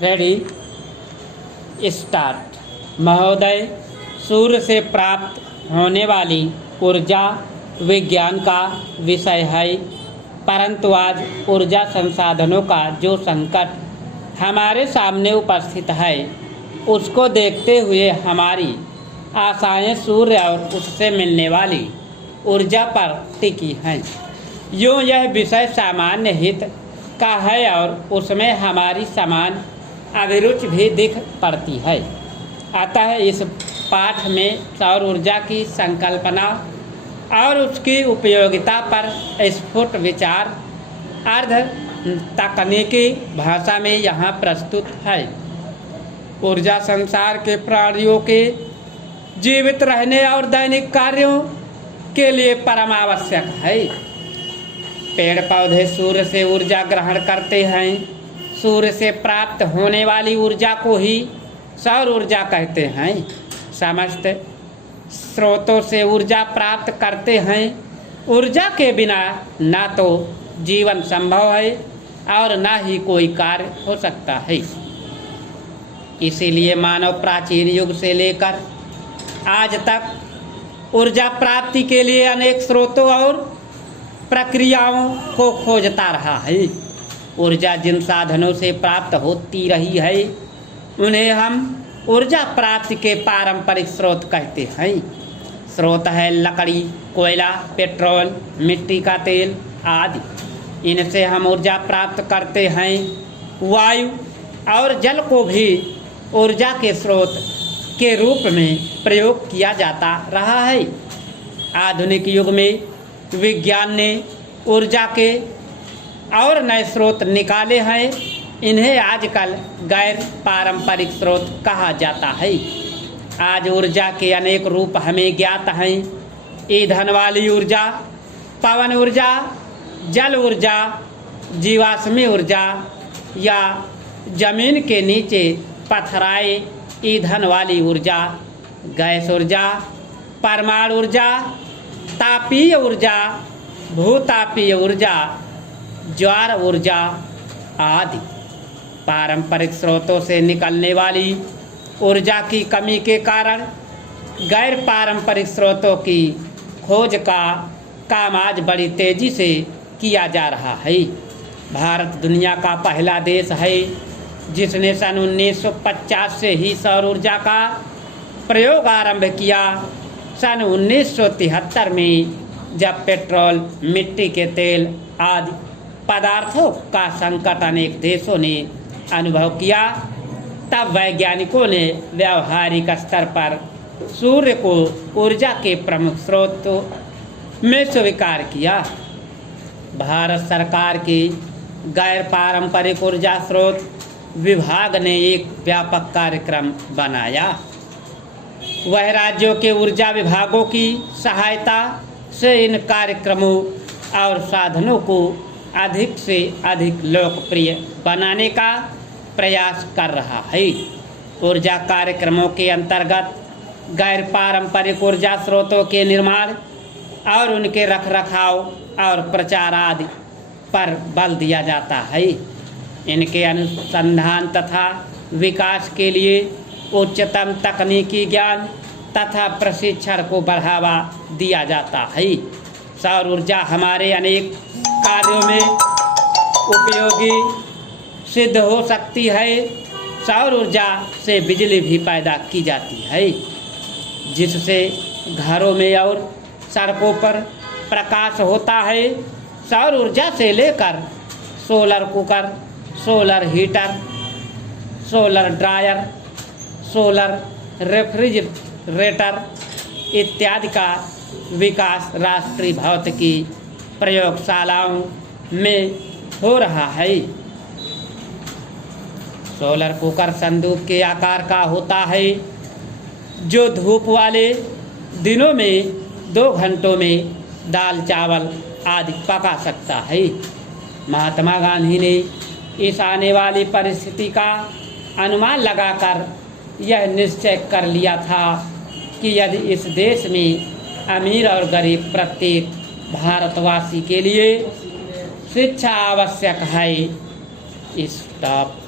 Ready start. महोदय, सूर्य से प्राप्त होने वाली ऊर्जा विज्ञान का विषय है, परंतु आज ऊर्जा संसाधनों का जो संकट हमारे सामने उपस्थित है, उसको देखते हुए हमारी आशाएं सूर्य और उससे मिलने वाली ऊर्जा पर टिकी हैं। यूँ यह विषय सामान्य हित का है और उसमें हमारी समान अभिरुचि भी दिख पड़ती है। अतः इस पाठ में सौर ऊर्जा की संकल्पना और उसकी उपयोगिता पर स्फुट विचार अर्ध तकनीकी भाषा में यहाँ प्रस्तुत है। ऊर्जा संसार के प्राणियों के जीवित रहने और दैनिक कार्यों के लिए परम आवश्यक है। पेड़ पौधे सूर्य से ऊर्जा ग्रहण करते हैं। सूर्य से प्राप्त होने वाली ऊर्जा को ही सौर ऊर्जा कहते हैं। समस्त स्रोतों से ऊर्जा प्राप्त करते हैं। ऊर्जा के बिना ना तो जीवन संभव है और ना ही कोई कार्य हो सकता है। इसीलिए मानव प्राचीन युग से लेकर आज तक ऊर्जा प्राप्ति के लिए अनेक स्रोतों और प्रक्रियाओं को खोजता रहा है। ऊर्जा जिन साधनों से प्राप्त होती रही है, उन्हें हम ऊर्जा प्राप्ति के पारंपरिक स्रोत कहते हैं। स्रोत है लकड़ी, कोयला, पेट्रोल, मिट्टी का तेल आदि। इनसे हम ऊर्जा प्राप्त करते हैं। वायु और जल को भी ऊर्जा के स्रोत के रूप में प्रयोग किया जाता रहा है। आधुनिक युग में विज्ञान ने ऊर्जा के और नए स्रोत निकाले हैं। इन्हें आजकल गैर पारंपरिक स्रोत कहा जाता है। आज ऊर्जा के अनेक रूप हमें ज्ञात हैं। ईंधन वाली ऊर्जा, पवन ऊर्जा, जल ऊर्जा, जीवाश्मी ऊर्जा या जमीन के नीचे पथराए ईंधन वाली ऊर्जा, गैस ऊर्जा, परमाणु ऊर्जा, तापीय ऊर्जा, भूतापीय ऊर्जा, ज्वार ऊर्जा आदि। पारंपरिक स्रोतों से निकलने वाली ऊर्जा की कमी के कारण गैर पारंपरिक स्रोतों की खोज का काम आज बड़ी तेजी से किया जा रहा है। भारत दुनिया का पहला देश है जिसने सन 1950 से ही सौर ऊर्जा का प्रयोग आरंभ किया। सन 1973 में जब पेट्रोल, मिट्टी के तेल आदि पदार्थों का संकट अनेक देशों ने अनुभव किया, तब वैज्ञानिकों ने व्यावहारिक स्तर पर सूर्य को ऊर्जा के प्रमुख स्रोतों में स्वीकार किया। भारत सरकार की गैर पारंपरिक ऊर्जा स्रोत विभाग ने एक व्यापक कार्यक्रम बनाया। वह राज्यों के ऊर्जा विभागों की सहायता से इन कार्यक्रमों और साधनों को अधिक से अधिक लोकप्रिय बनाने का प्रयास कर रहा है। ऊर्जा कार्यक्रमों के अंतर्गत गैर पारंपरिक ऊर्जा स्रोतों के निर्माण और उनके रखरखाव और प्रचार आदि पर बल दिया जाता है। इनके अनुसंधान तथा विकास के लिए उच्चतम तकनीकी ज्ञान तथा प्रशिक्षण को बढ़ावा दिया जाता है। सौर ऊर्जा हमारे अनेक कार्यों में उपयोगी सिद्ध हो सकती है। सौर ऊर्जा से बिजली भी पैदा की जाती है, जिससे घरों में और सड़कों पर प्रकाश होता है। सौर ऊर्जा से लेकर solar cooker, solar heater, solar dryer, solar refrigerator इत्यादि का विकास राष्ट्रीय भौतिकी प्रयोगशालाओं में हो रहा है। सोलर कुकर संदूक के आकार का होता है, जो धूप वाले दिनों में 2 घंटों में दाल चावल आदि पका सकता है। महात्मा गांधी ने इस आने वाली परिस्थिति का अनुमान लगाकर यह निश्चय कर लिया था कि यदि इस देश में अमीर और गरीब प्रत्येक भारतवासी के लिए शिक्षा आवश्यक है। स्टॉप।